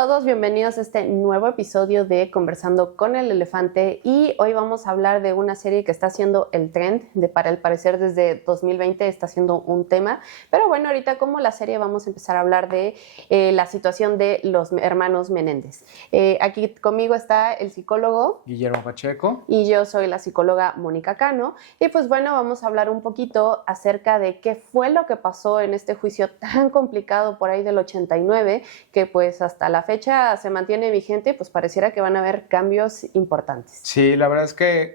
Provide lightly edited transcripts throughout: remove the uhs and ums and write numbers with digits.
todos, bienvenidos a este nuevo episodio de Conversando con el Elefante, y hoy vamos a hablar de una serie que está haciendo el trend, para el parecer desde 2020 está siendo un tema, pero bueno, ahorita como la serie vamos a empezar a hablar de la situación de los hermanos Menéndez. Aquí conmigo está el psicólogo Guillermo Pacheco y yo soy la psicóloga Mónica Cano, y pues bueno, vamos a hablar un poquito acerca de qué fue lo que pasó en este juicio tan complicado por ahí del 89, que pues hasta la fecha se mantiene vigente y pues pareciera que van a haber cambios importantes. Sí, la verdad es que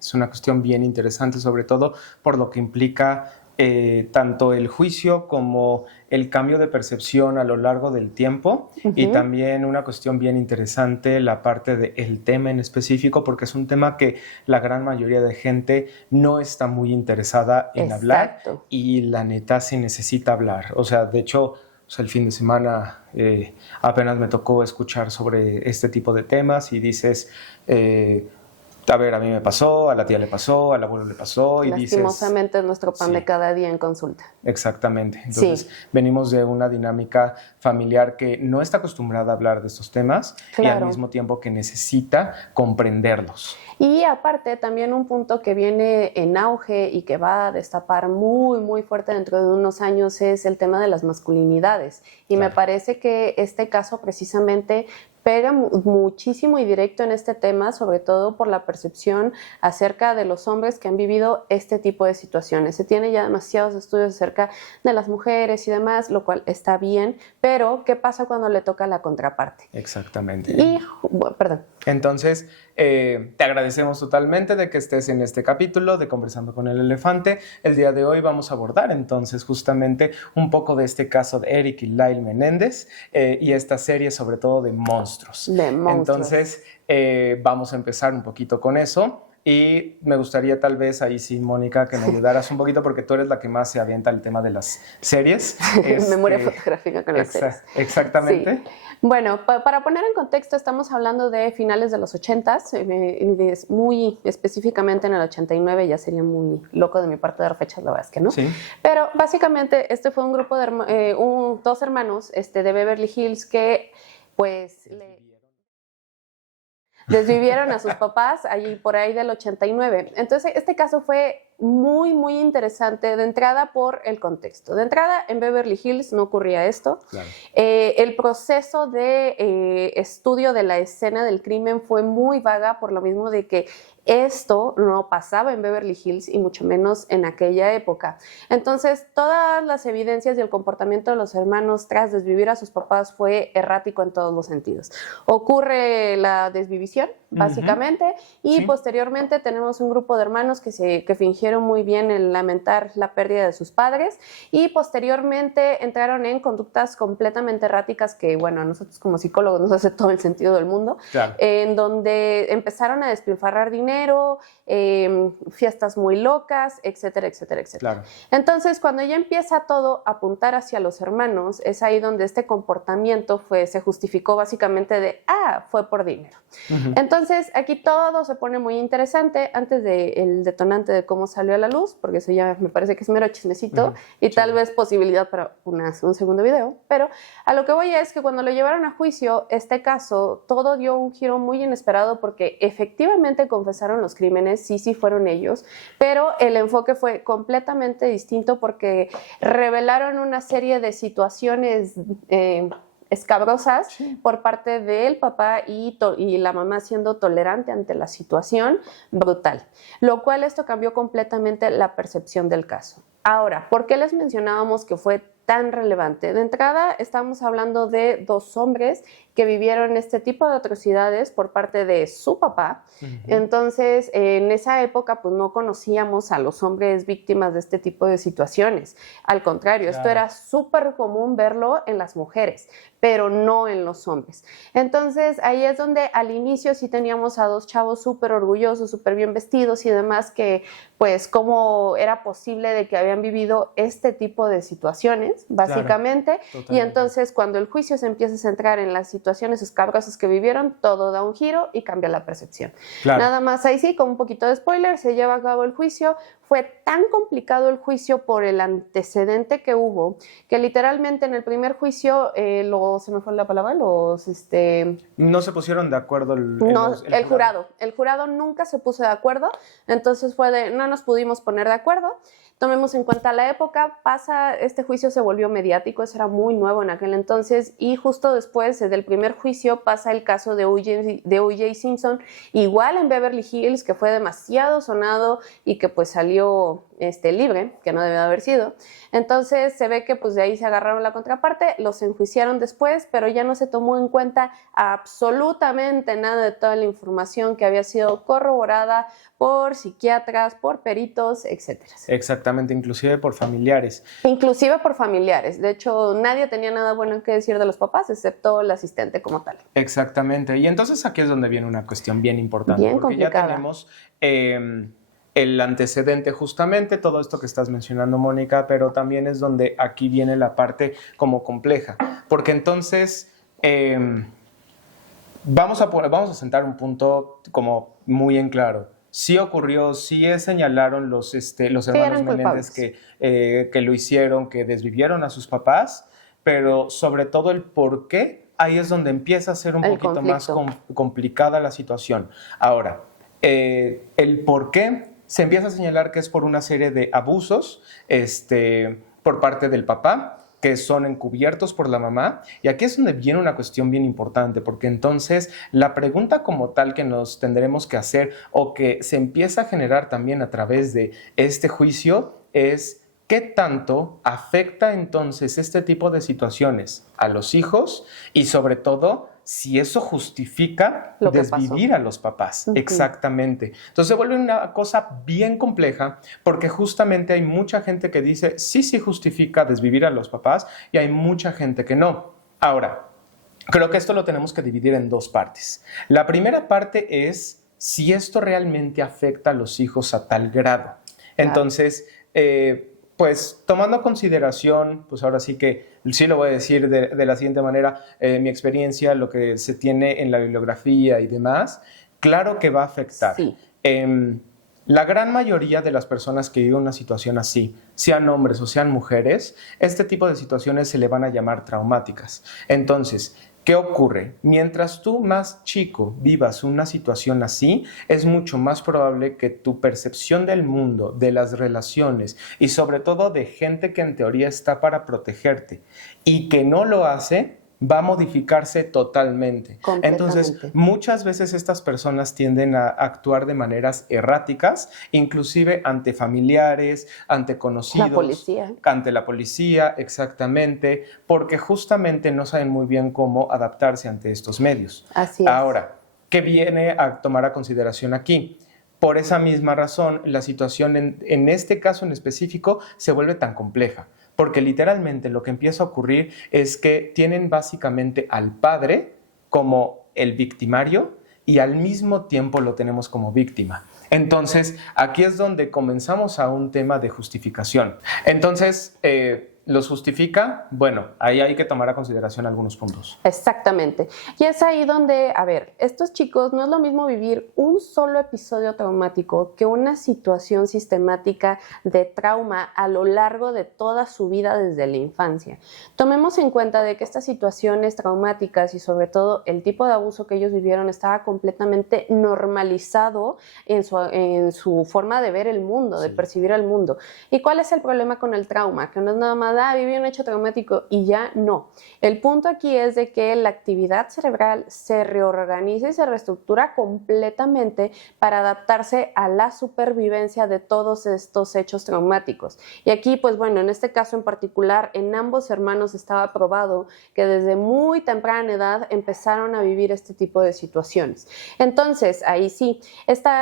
es una cuestión bien interesante, sobre todo por lo que implica tanto el juicio como el cambio de percepción a lo largo del tiempo, y también una cuestión bien interesante la parte del tema en específico, porque es un tema que la gran mayoría de gente no está muy interesada en hablar, y la neta sí necesita hablar. O sea, de hecho, el fin de semana apenas me tocó escuchar sobre este tipo de temas y dices, a ver, a mí me pasó, a la tía le pasó, al abuelo le pasó, y lastimosamente dices, es nuestro pan de cada día en consulta. Exactamente. Entonces, venimos de una dinámica familiar que no está acostumbrada a hablar de estos temas, y al mismo tiempo que necesita comprenderlos. Y aparte, también un punto que viene en auge y que va a destapar muy, muy fuerte dentro de unos años es el tema de las masculinidades. Y me parece que este caso precisamente pega muchísimo y directo en este tema, sobre todo por la percepción acerca de los hombres que han vivido este tipo de situaciones. Se tiene ya demasiados estudios acerca de las mujeres y demás, lo cual está bien, pero ¿qué pasa cuando le toca a la contraparte? Exactamente. Y, perdón. Entonces, te agradecemos totalmente de que estés en este capítulo de Conversando con el Elefante. El día de hoy vamos a abordar entonces justamente un poco de este caso de Eric y Lyle Menéndez y esta serie sobre todo de monstruos. Entonces, vamos a empezar un poquito con eso. Y me gustaría tal vez ahí sí, Mónica, que me ayudaras un poquito, porque tú eres la que más se avienta el tema de las series. Memoria fotográfica con las series. Exactamente. Sí. Bueno, para poner en contexto, estamos hablando de finales de los 80s, muy específicamente en el 89, ya sería muy loco de mi parte dar fechas, la verdad es que no. Sí. Pero básicamente este fue un grupo de dos hermanos de Beverly Hills que pues desvivieron a sus papás allí por ahí del 89. Entonces, este caso fue muy, muy interesante de entrada por el contexto. De entrada, en Beverly Hills no ocurría esto. Claro. El proceso de estudio de la escena del crimen fue muy vaga, por lo mismo de que esto no pasaba en Beverly Hills y mucho menos en aquella época. Entonces, todas las evidencias y el comportamiento de los hermanos tras desvivir a sus papás fue errático en todos los sentidos. Ocurre la desvivisión, básicamente, y posteriormente tenemos un grupo de hermanos que fingieron muy bien en lamentar la pérdida de sus padres, y posteriormente entraron en conductas completamente erráticas que, bueno, a nosotros como psicólogos nos hace todo el sentido del mundo, en donde empezaron a despilfarrar dinero, fiestas muy locas, etcétera, etcétera, etcétera. Claro. Entonces, cuando ya empieza todo a apuntar hacia los hermanos, es ahí donde este comportamiento se justificó básicamente de, fue por dinero. Entonces, aquí todo se pone muy interesante antes del detonante de cómo salió a la luz, porque eso ya me parece que es mero chismecito y tal vez posibilidad para un segundo video, pero a lo que voy es que cuando lo llevaron a juicio, este caso, todo dio un giro muy inesperado porque efectivamente confesaron los crímenes, sí fueron ellos, pero el enfoque fue completamente distinto porque revelaron una serie de situaciones escabrosas por parte del papá y la mamá siendo tolerante ante la situación, brutal, lo cual esto cambió completamente la percepción del caso. Ahora, ¿por qué les mencionábamos que fue tan relevante? De entrada, estamos hablando de dos hombres que vivieron este tipo de atrocidades por parte de su papá. Entonces, en esa época, pues no conocíamos a los hombres víctimas de este tipo de situaciones. Al contrario, esto era súper común verlo en las mujeres, pero no en los hombres. Entonces, ahí es donde al inicio sí teníamos a dos chavos súper orgullosos, súper bien vestidos y demás, que pues cómo era posible de que habían vivido este tipo de situaciones, básicamente. Y entonces, cuando el juicio se empieza a centrar en las situaciones escabrosas que vivieron, todo da un giro y cambia la percepción. Nada más ahí sí, con un poquito de spoiler, se lleva a cabo el juicio, fue tan complicado el juicio por el antecedente que hubo, que literalmente en el primer juicio, se me fue la palabra, no se pusieron de acuerdo el jurado. El jurado nunca se puso de acuerdo, entonces no nos pudimos poner de acuerdo. Tomemos en cuenta la época, este juicio se volvió mediático, eso era muy nuevo en aquel entonces, y justo después del primer juicio pasa el caso de O.J. Simpson, igual en Beverly Hills, que fue demasiado sonado y que pues salió libre, que no debe haber sido. Entonces se ve que pues de ahí se agarraron la contraparte, los enjuiciaron después, pero ya no se tomó en cuenta absolutamente nada de toda la información que había sido corroborada por psiquiatras, por peritos, etcétera. Exactamente, inclusive por familiares. Inclusive por familiares. De hecho, nadie tenía nada bueno que decir de los papás, excepto el asistente como tal. Exactamente. Y entonces aquí es donde viene una cuestión bien importante. Bien porque complicada. Ya tenemos el antecedente, justamente, todo esto que estás mencionando, Mónica, pero también es donde aquí viene la parte como compleja. Porque entonces vamos a sentar un punto como muy en claro. Sí ocurrió, sí señalaron los hermanos Menéndez que lo hicieron, que desvivieron a sus papás, pero sobre todo el por qué, ahí es donde empieza a ser un poquito más complicada la situación. Ahora, el por qué se empieza a señalar que es por una serie de abusos por parte del papá, que son encubiertos por la mamá, y aquí es donde viene una cuestión bien importante, porque entonces la pregunta como tal que nos tendremos que hacer o que se empieza a generar también a través de este juicio es ¿qué tanto afecta entonces este tipo de situaciones a los hijos y sobre todo si eso justifica desvivir a los papás? Exactamente. Entonces se vuelve una cosa bien compleja porque justamente hay mucha gente que dice sí justifica desvivir a los papás y hay mucha gente que no. Ahora, creo que esto lo tenemos que dividir en dos partes. La primera parte es si esto realmente afecta a los hijos a tal grado. Entonces, pues tomando en consideración, pues ahora sí que sí lo voy a decir de la siguiente manera, mi experiencia, lo que se tiene en la bibliografía y demás, claro que va a afectar. Sí. La gran mayoría de las personas que viven una situación así, sean hombres o sean mujeres, este tipo de situaciones se le van a llamar traumáticas. Entonces, ¿qué ocurre? Mientras tú más chico vivas una situación así, es mucho más probable que tu percepción del mundo, de las relaciones y sobre todo de gente que en teoría está para protegerte y que no lo hace, va a modificarse totalmente. Entonces, muchas veces estas personas tienden a actuar de maneras erráticas, inclusive ante familiares, ante conocidos, ante la policía, exactamente, porque justamente no saben muy bien cómo adaptarse ante estos medios. Así es. Ahora, ¿qué viene a tomar a consideración aquí? Por esa misma razón, la situación en este caso en específico se vuelve tan compleja. Porque literalmente lo que empieza a ocurrir es que tienen básicamente al padre como el victimario y al mismo tiempo lo tenemos como víctima. Entonces, aquí es donde comenzamos a un tema de justificación. Entonces, ¿los justifica? Bueno, ahí hay que tomar a consideración algunos puntos. Exactamente. Y es ahí donde, a ver, estos chicos no es lo mismo vivir un solo episodio traumático que una situación sistemática de trauma a lo largo de toda su vida desde la infancia. Tomemos en cuenta de que estas situaciones traumáticas y sobre todo el tipo de abuso que ellos vivieron estaba completamente normalizado en su forma de ver el mundo, de percibir el mundo. ¿Y cuál es el problema con el trauma? Que no es nada más viví un hecho traumático y ya no. El punto aquí es de que la actividad cerebral se reorganiza y se reestructura completamente para adaptarse a la supervivencia de todos estos hechos traumáticos. Y aquí, pues bueno, en este caso en particular, en ambos hermanos estaba probado que desde muy temprana edad empezaron a vivir este tipo de situaciones. Entonces, ahí sí,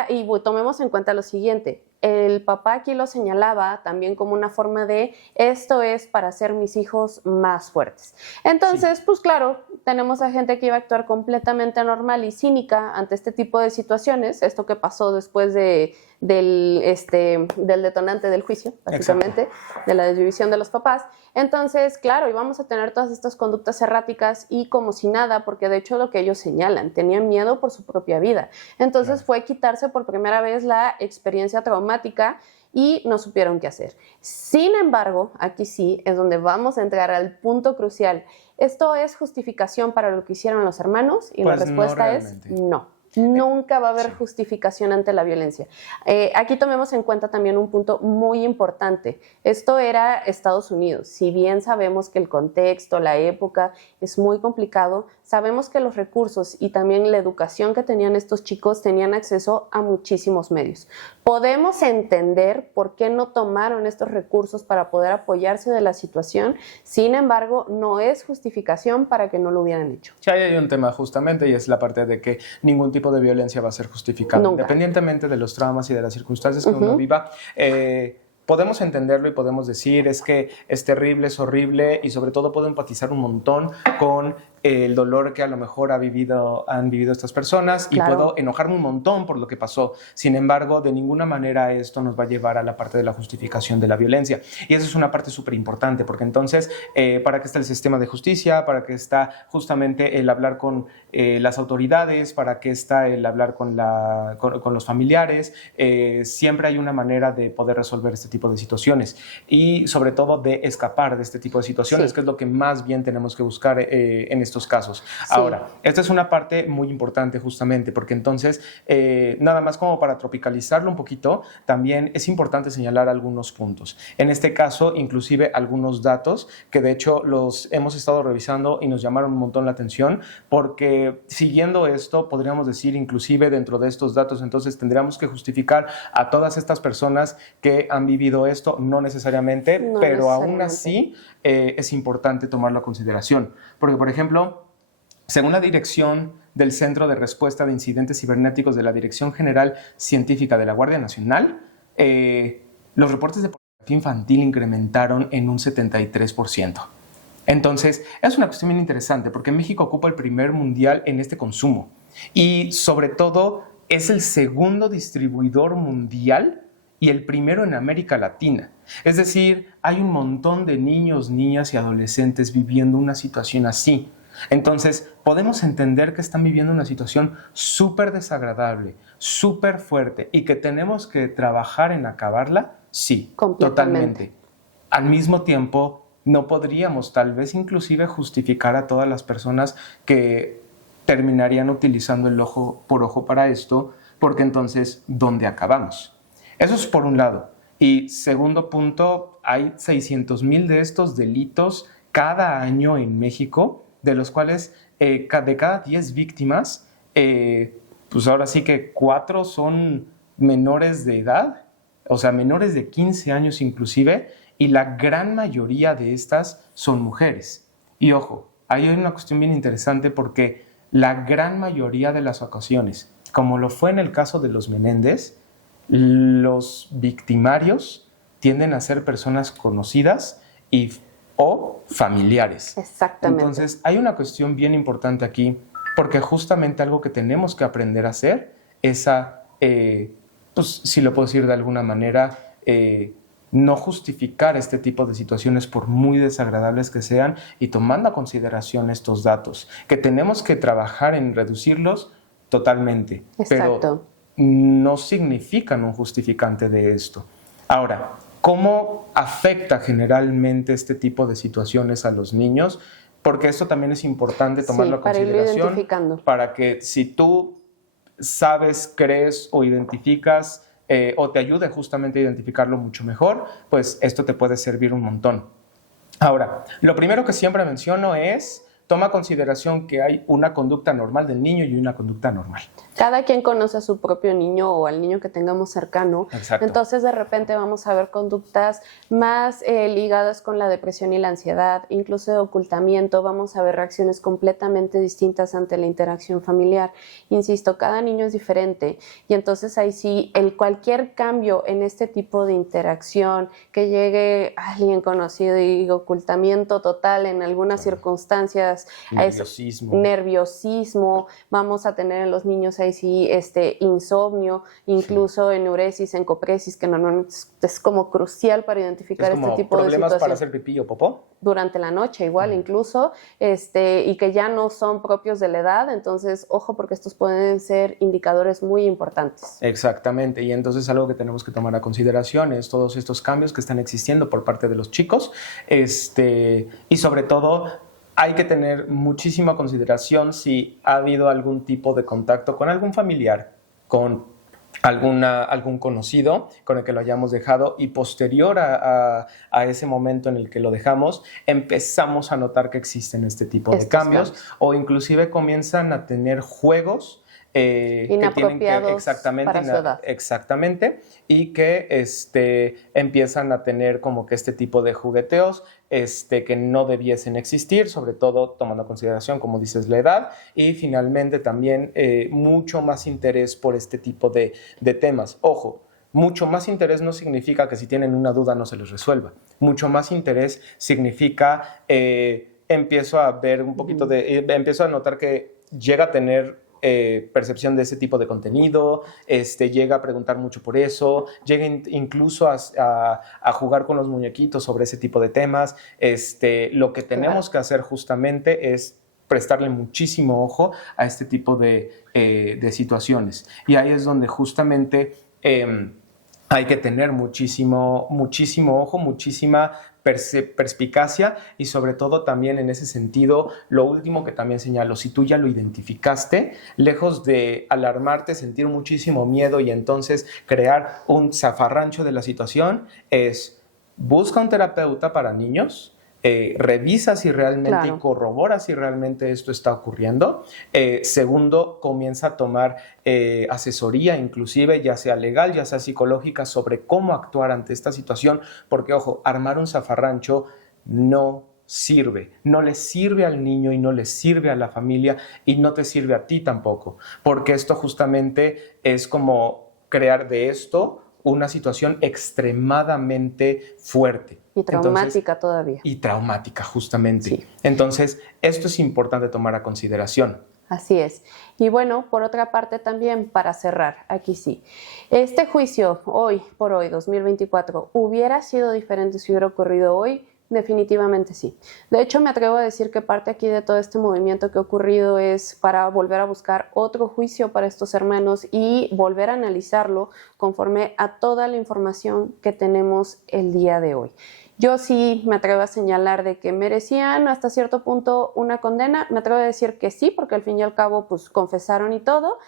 y tomemos en cuenta lo siguiente. El papá aquí lo señalaba también como una forma de esto es para hacer mis hijos más fuertes. Entonces, pues claro, tenemos a gente que iba a actuar completamente normal y cínica ante este tipo de situaciones, esto que pasó después del detonante del juicio, básicamente, exacto, de la desvivisión de los papás. Entonces, claro, íbamos a tener todas estas conductas erráticas y como si nada, porque de hecho lo que ellos señalan, tenían miedo por su propia vida. Entonces fue quitarse por primera vez la experiencia traumática y no supieron qué hacer. Sin embargo, aquí sí es donde vamos a entrar al punto crucial. ¿Esto es justificación para lo que hicieron los hermanos? Y Pues la respuesta es no. Nunca va a haber justificación ante la violencia. Aquí tomemos en cuenta también un punto muy importante. Esto era Estados Unidos. Si bien sabemos que el contexto, la época es muy complicado, sabemos que los recursos y también la educación que tenían estos chicos tenían acceso a muchísimos medios. Podemos entender por qué no tomaron estos recursos para poder apoyarse de la situación, sin embargo, no es justificación para que no lo hubieran hecho. Sí, ahí hay un tema justamente y es la parte de que ningún tipo de violencia va a ser justificada, Nunca. Independientemente de los traumas y de las circunstancias que uno viva. Podemos entenderlo y podemos decir es que es terrible, es horrible y sobre todo puedo empatizar un montón con el dolor que a lo mejor han vivido estas personas y Claro. puedo enojarme un montón por lo que pasó. Sin embargo, de ninguna manera esto nos va a llevar a la parte de la justificación de la violencia. Y esa es una parte súper importante porque entonces, ¿para qué está el sistema de justicia? ¿Para qué está justamente el hablar con las autoridades? ¿Para qué está el hablar con los familiares? Siempre hay una manera de poder resolver este tipo de situaciones y sobre todo de escapar de este tipo de situaciones, Sí. que es lo que más bien tenemos que buscar en estos casos. Sí. Ahora, esta es una parte muy importante justamente porque entonces, nada más como para tropicalizarlo un poquito, también es importante señalar algunos puntos. En este caso, inclusive algunos datos que de hecho los hemos estado revisando y nos llamaron un montón la atención porque siguiendo esto, podríamos decir inclusive dentro de estos datos, entonces tendríamos que justificar a todas estas personas que han vivido esto, no necesariamente, No pero aún necesariamente. así es importante tomarlo a consideración. Porque, por ejemplo, según la dirección del Centro de Respuesta de Incidentes Cibernéticos de la Dirección General Científica de la Guardia Nacional, los reportes de pornografía infantil incrementaron en un 73%. Entonces, es una cuestión bien interesante porque México ocupa el primer mundial en este consumo y, sobre todo, es el segundo distribuidor mundial y el primero en América Latina. Es decir, hay un montón de niños, niñas y adolescentes viviendo una situación así. Entonces, podemos entender que están viviendo una situación súper desagradable, súper fuerte y que tenemos que trabajar en acabarla, sí, Completamente. totalmente. Al mismo tiempo, no podríamos tal vez inclusive justificar a todas las personas que terminarían utilizando el ojo por ojo para esto, porque entonces, ¿dónde acabamos? Eso es por un lado. Y segundo punto, hay 600,000 de estos delitos cada año en México, de los cuales de cada 10 víctimas, pues ahora sí que 4 son menores de edad, o sea, menores de 15 años inclusive, y la gran mayoría de estas son mujeres. Y ojo, ahí hay una cuestión bien interesante porque la gran mayoría de las ocasiones, como lo fue en el caso de los Menéndez, los victimarios tienden a ser personas conocidas o familiares. Exactamente. Entonces, hay una cuestión bien importante aquí, porque justamente algo que tenemos que aprender a hacer es pues, si lo puedo decir de alguna manera, no justificar este tipo de situaciones por muy desagradables que sean y tomando a consideración estos datos, que tenemos que trabajar en reducirlos totalmente. Exacto. Pero no significan un justificante de esto. Ahora, ¿cómo afecta generalmente este tipo de situaciones a los niños? Porque esto también es importante tomarlo a consideración para que si tú sabes, crees o identificas o te ayude justamente a identificarlo mucho mejor, pues esto te puede servir un montón. Ahora, lo primero que siempre menciono es toma consideración que hay una conducta normal del niño y una conducta normal. Cada quien conoce a su propio niño o al niño que tengamos cercano. Exacto. Entonces, de repente vamos a ver conductas más ligadas con la depresión y la ansiedad, incluso de ocultamiento. Vamos a ver reacciones completamente distintas ante la interacción familiar. Insisto, cada niño es diferente y entonces ahí sí, cualquier cambio en este tipo de interacción, que llegue alguien conocido y ocultamiento total en algunas circunstancias conductas, nerviosismo, vamos a tener en los niños ahí sí insomnio, incluso enuresis, encopresis, que normalmente es como crucial para identificar este tipo de situaciones. ¿Problemas para hacer pipí o popó? Durante la noche igual incluso, y que ya no son propios de la edad, entonces ojo porque estos pueden ser indicadores muy importantes. Exactamente, y entonces algo que tenemos que tomar a consideración es todos estos cambios que están existiendo por parte de los chicos, y sobre todo hay que tener muchísima consideración si ha habido algún tipo de contacto con algún familiar, con algún conocido con el que lo hayamos dejado, y posterior a ese momento en el que lo dejamos, empezamos a notar que existen este tipo de cambios, o inclusive comienzan a tener juegos inapropiados para su edad. Exactamente, y que empiezan a tener como que este tipo de jugueteos que no debiesen existir, sobre todo tomando en consideración, como dices, la edad, y finalmente también mucho más interés por este tipo de temas. Ojo, mucho más interés no significa que si tienen una duda no se les resuelva. Mucho más interés significa empiezo a ver un poquito empiezo a notar que llega a tener percepción de ese tipo de contenido, llega a preguntar mucho por eso, llega incluso a jugar con los muñequitos sobre ese tipo de temas. Lo que tenemos que hacer justamente es prestarle muchísimo ojo a este tipo de situaciones. Y ahí es donde justamente hay que tener muchísimo ojo, muchísima perspicacia, y sobre todo también en ese sentido, lo último que también señalo, si tú ya lo identificaste, lejos de alarmarte, sentir muchísimo miedo y entonces crear un zafarrancho de la situación, busca un terapeuta para niños, revisa si realmente y corrobora si realmente esto está ocurriendo. Segundo, comienza a tomar asesoría, inclusive ya sea legal, ya sea psicológica, sobre cómo actuar ante esta situación, porque ojo, armar un zafarrancho no sirve, no le sirve al niño y no le sirve a la familia y no te sirve a ti tampoco, porque esto justamente es como crear de esto una situación extremadamente fuerte. Y traumática todavía. Y traumática, justamente. Sí. Entonces, esto es importante tomar a consideración. Así es. Y bueno, por otra parte también, para cerrar, aquí sí. ¿Este juicio hoy por hoy, 2024, hubiera sido diferente si hubiera ocurrido hoy? Definitivamente sí. De hecho, me atrevo a decir que parte aquí de todo este movimiento que ha ocurrido es para volver a buscar otro juicio para estos hermanos y volver a analizarlo conforme a toda la información que tenemos el día de hoy. Yo sí me atrevo a señalar de que merecían hasta cierto punto una condena. Me atrevo a decir que sí, porque al fin y al cabo pues confesaron y todo.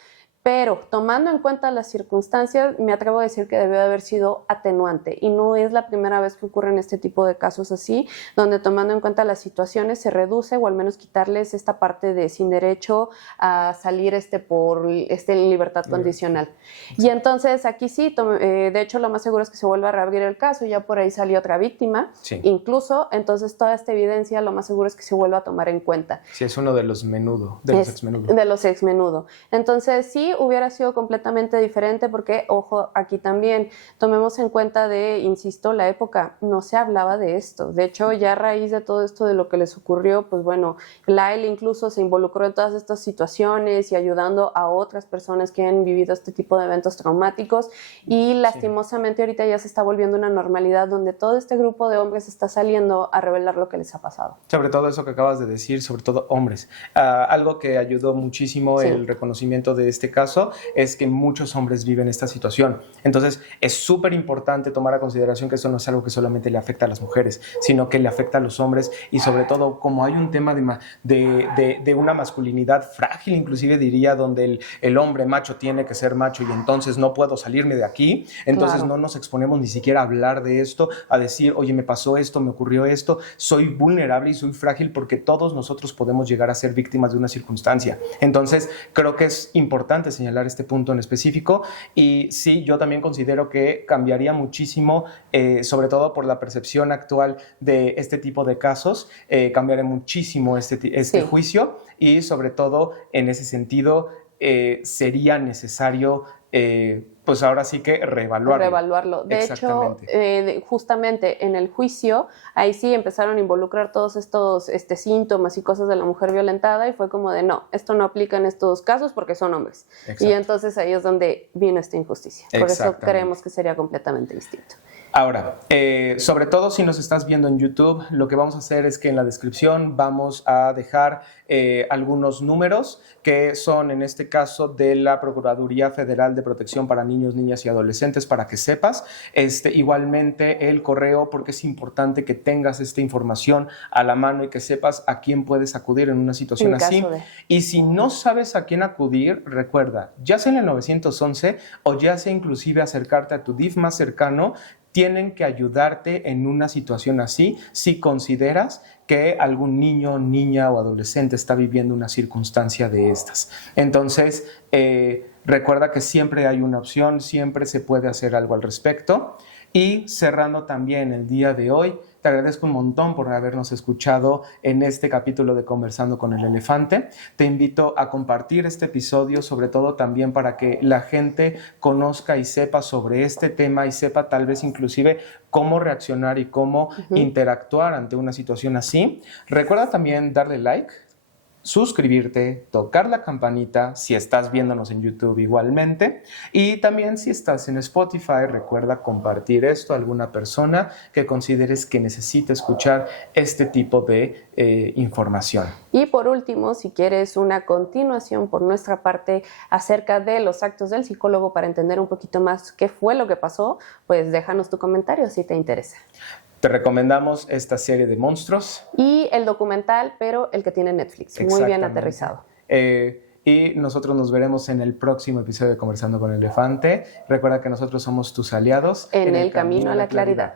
Pero tomando en cuenta las circunstancias, me atrevo a decir que debió de haber sido atenuante, y no es la primera vez que ocurren este tipo de casos así, donde tomando en cuenta las situaciones se reduce, o al menos quitarles esta parte de sin derecho a salir en libertad condicional. Y entonces aquí sí, de hecho lo más seguro es que se vuelva a reabrir el caso, ya por ahí salió otra víctima, incluso, entonces toda esta evidencia lo más seguro es que se vuelva a tomar en cuenta. Sí, es uno de los exmenudo. De los exmenudo. Entonces sí, hubiera sido completamente diferente porque, ojo, aquí también tomemos en cuenta insisto, la época, no se hablaba de esto. De hecho, ya a raíz de todo esto de lo que les ocurrió, pues bueno, Lyle incluso se involucró en todas estas situaciones y ayudando a otras personas que han vivido este tipo de eventos traumáticos, y lastimosamente ahorita ya se está volviendo una normalidad donde todo este grupo de hombres está saliendo a revelar lo que les ha pasado. Sobre todo eso que acabas de decir, sobre todo hombres. Algo que ayudó muchísimo el reconocimiento de este caso es que muchos hombres viven esta situación. Entonces, es súper importante tomar a consideración que esto no es algo que solamente le afecta a las mujeres, sino que le afecta a los hombres, y sobre todo, como hay un tema de una masculinidad frágil, inclusive diría, donde el hombre macho tiene que ser macho y entonces no puedo salirme de aquí, entonces no nos exponemos ni siquiera a hablar de esto, a decir, oye, me pasó esto, me ocurrió esto, soy vulnerable y soy frágil, porque todos nosotros podemos llegar a ser víctimas de una circunstancia. Entonces, creo que es importante señalar este punto en específico, y sí, yo también considero que cambiaría muchísimo, sobre todo por la percepción actual de este tipo de casos, cambiaría muchísimo este juicio, y sobre todo en ese sentido sería necesario pues ahora sí que reevaluarlo. De hecho, justamente en el juicio, ahí sí empezaron a involucrar todos estos síntomas y cosas de la mujer violentada y fue como de no, esto no aplica en estos casos porque son hombres. Exacto. Y entonces ahí es donde vino esta injusticia. Por eso creemos que sería completamente distinto. Ahora, sobre todo si nos estás viendo en YouTube, lo que vamos a hacer es que en la descripción vamos a dejar algunos números que son en este caso de la Procuraduría Federal de Protección para Niños, Niñas y Adolescentes para que sepas. Igualmente el correo, porque es importante que tengas esta información a la mano y que sepas a quién puedes acudir en una situación así. Y si no sabes a quién acudir, recuerda, ya sea en el 911 o ya sea inclusive acercarte a tu DIF más cercano, tienen que ayudarte en una situación así si consideras que algún niño, niña o adolescente está viviendo una circunstancia de estas. Entonces, recuerda que siempre hay una opción, siempre se puede hacer algo al respecto. Y cerrando también el día de hoy, te agradezco un montón por habernos escuchado en este capítulo de Conversando con el Elefante. Te invito a compartir este episodio, sobre todo también para que la gente conozca y sepa sobre este tema y sepa tal vez inclusive cómo reaccionar y cómo interactuar ante una situación así. Recuerda también darle like, suscribirte, tocar la campanita si estás viéndonos en YouTube igualmente, y también si estás en Spotify, recuerda compartir esto a alguna persona que consideres que necesite escuchar este tipo de información. Y por último, si quieres una continuación por nuestra parte acerca de los actos del psicólogo para entender un poquito más qué fue lo que pasó, pues déjanos tu comentario si te interesa. Te recomendamos esta serie de monstruos. Y el documental, pero el que tiene Netflix, muy bien aterrizado. Y nosotros nos veremos en el próximo episodio de Conversando con el Elefante. Recuerda que nosotros somos tus aliados en el camino a la claridad.